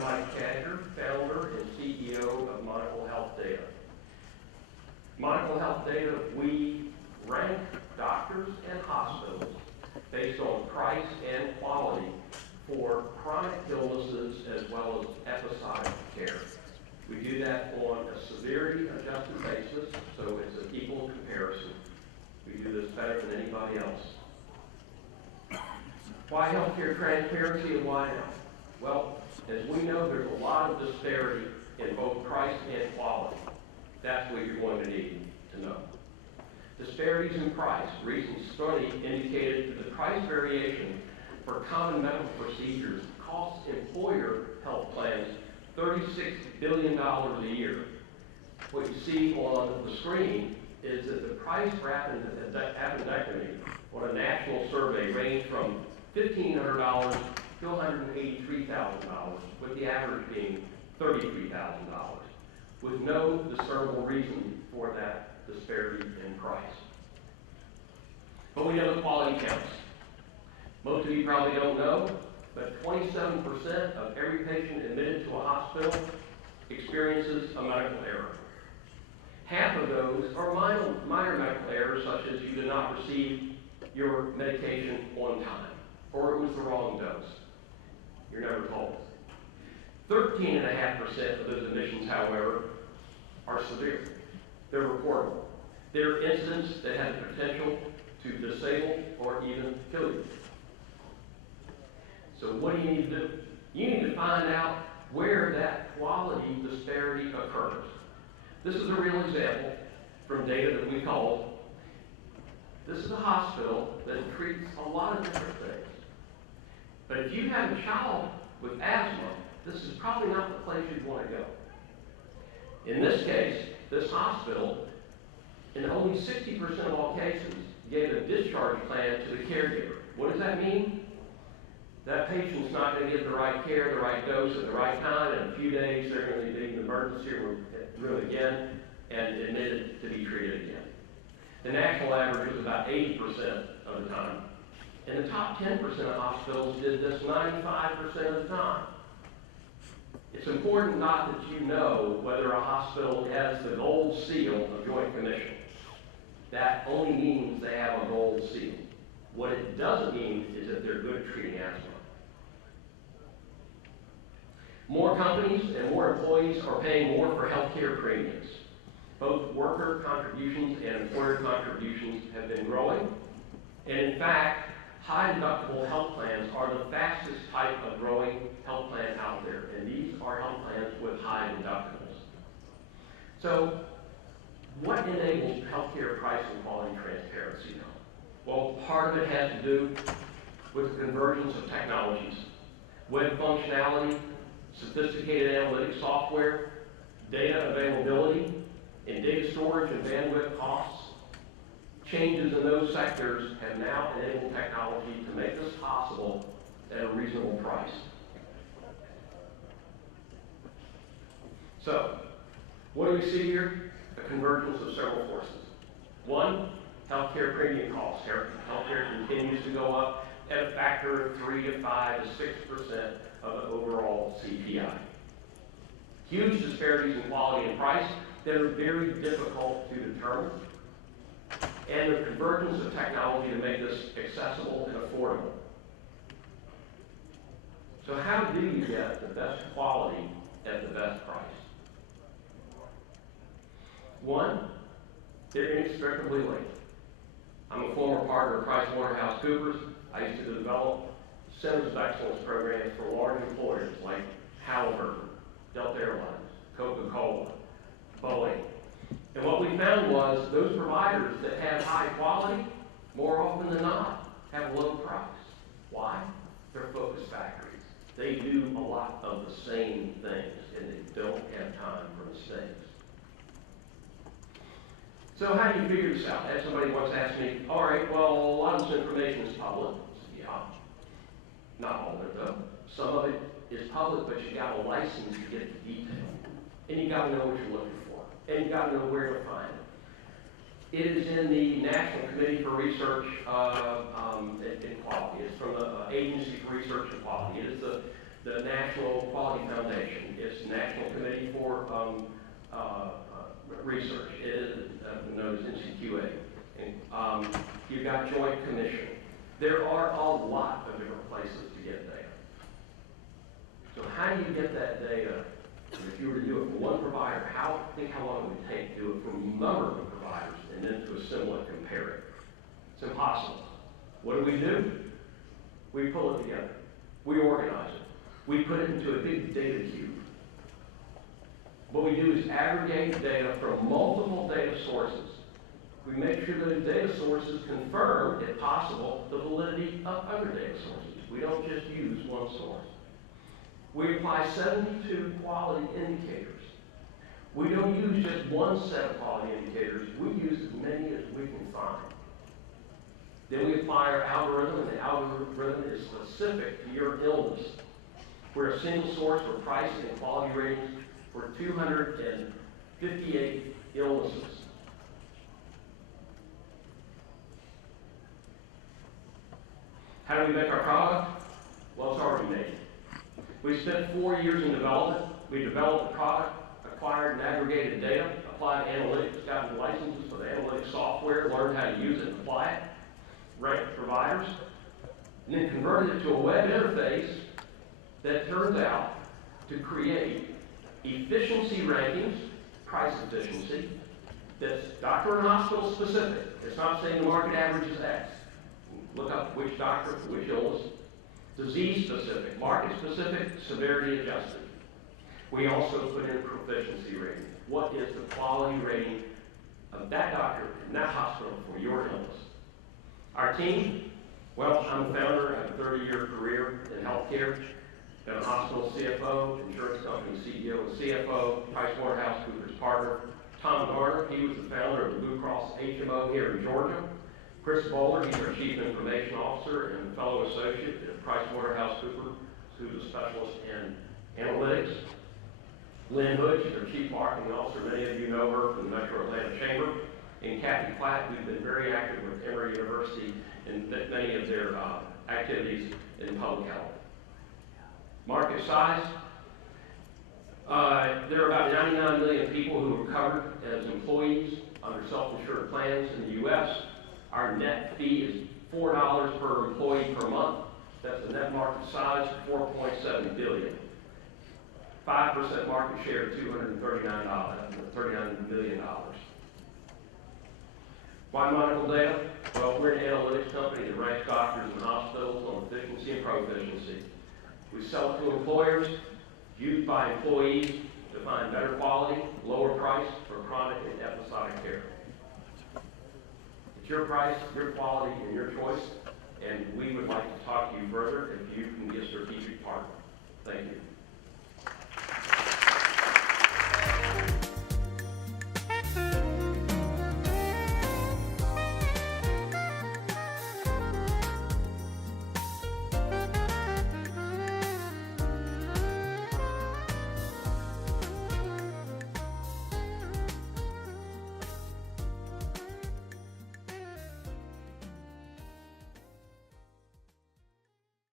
I'm Mike Cadger, founder and CEO of Monocle Health Data. Monocle Health Data, we rank doctors and hospitals based on price and quality for chronic illnesses as well as episodic care. We do that on a severity adjusted basis, so it's an equal comparison. We do this better than anybody else. Why healthcare transparency and why now? Well, as we know, there's a lot of disparity in both price and quality. That's what you're going to need to know. Disparities in price. Recent study indicated that the price variation for common medical procedures costs employer health plans $36 billion a year. What you see on the screen is that the price for appendectomy on a national survey ranged from $1,500 to $183,000, with the average being $33,000, with no discernible reason for that disparity in price. But we know the quality counts. Most of you probably don't know, but 27% of every patient admitted to a hospital experiences a medical error. Half of those are minor medical errors, such as you did not receive your medication on time, or it was the wrong dose. You're never told. 13.5% of those admissions, however, are severe. They're reportable. They're incidents that have the potential to disable or even kill you. So what do you need to do? You need to find out where that quality disparity occurs. This is a real example from data that we called. This is a hospital that treats a lot of different things. But if you have a child with asthma, this is probably not the place you'd want to go. In this case, this hospital, in only 60% of all cases, gave a discharge plan to the caregiver. What does that mean? That patient's not going to get the right care, the right dose at the right time. In a few days, they're going to be in the emergency room again and admitted to be treated again. The national average was about 80% of the time. And the top 10% of hospitals did this 95% of the time. It's important not that you know whether a hospital has the gold seal of Joint Commission. That only means they have a gold seal. What it doesn't mean is that they're good at treating asthma. More companies and more employees are paying more for healthcare premiums. Both worker contributions and employer contributions have been growing. And in fact, high deductible health plans are the fastest type of growing health plan out there. And these are health plans with high deductibles. So what enables healthcare price and quality transparency now? Well, part of it has to do with the convergence of technologies, web functionality, sophisticated analytic software, data availability, and data storage and bandwidth costs. Changes in those sectors have now enabled technology to make this possible at a reasonable price. So, what do we see here? A convergence of several forces. One, healthcare premium costs. Healthcare continues to go up at a factor of 3 to 5 to 6% of the overall CPI. Huge disparities in quality and price that are very difficult to determine. And the convergence of technology to make this accessible and affordable. So how do you get the best quality at the best price? One, they're inextricably linked. I'm a former partner of PricewaterhouseCoopers. I used to develop Centers of Excellence programs for large employers like Halliburton, Delta Airlines, Coca-Cola, Boeing. And what we found was those providers that have high quality, more often than not, have low price. Why? They're focus factories. They do a lot of the same things, and they don't have time for mistakes. So how do you figure this out? I had somebody once ask me, all right, well, a lot of this information is public. I said, yeah. Not all of it, though. Some of it is public, but you got a license to get the detail. And you got to know what you're looking for. And you got to know where to find it. It is in the National Committee for Research in Quality. It's from the Agency for Research and Quality. It is the the National Quality Foundation. It's the National Committee for Research. It is known as NCQA. And you've got Joint Commission. There are a lot of different places to get data. So how do you get that data? If you were to do it for one provider, think how long it would take to do it for a number of providers and then to assemble it, compare it. It's impossible. What do? We pull it together. We organize it. We put it into a big data cube. What we do is aggregate data from multiple data sources. We make sure those data sources confirm, if possible, the validity of other data sources. We don't just use one source. We apply 72 quality indicators. We don't use just one set of quality indicators. We use as many as we can find. Then we apply our algorithm, and the algorithm is specific to your illness. We're a single source for pricing and quality ratings for 258 illnesses. How do we make our product? Well, it's already made. We spent 4 years in development. We developed the product, acquired and aggregated data, applied analytics, got licenses for the analytics software, learned how to use it and apply it, ranked providers, and then converted it to a web interface that turns out to create efficiency rankings, price efficiency, that's doctor and hospital specific. It's not saying the market average is X. Look up which doctor for which illness. Disease specific, market specific, severity adjusted. We also put in proficiency rating. What is the quality rating of that doctor in that hospital for your illness? Our team, well, I'm the founder. I have a 30-year career in healthcare. Been a hospital CFO, insurance company CEO and CFO, PricewaterhouseCoopers partner. Tom Garner, he was the founder of the Blue Cross HMO here in Georgia. Chris Bowler, he's our Chief Information Officer and Fellow Associate at PricewaterhouseCoopers, who's a specialist in analytics. Lynn Hood, she's our Chief Marketing Officer. Many of you know her from the Metro Atlanta Chamber. And Kathy Platt, who's been very active with Emory University in many of their activities in public health. Market size, there are about 99 million people who are covered as employees under self-insured plans in the U.S. Our net fee is $4 per employee per month. That's the net market size, $4.7 billion. 5% market share, $39 million. Why Monocle data? Well, we're an analytics company that ranks doctors and hospitals on efficiency and proficiency. We sell it to employers, used by employees to find better quality, lower price for chronic and episodic care. It's your price, your quality, and your choice, and we would like to talk to you further if you can be a strategic partner. Thank you.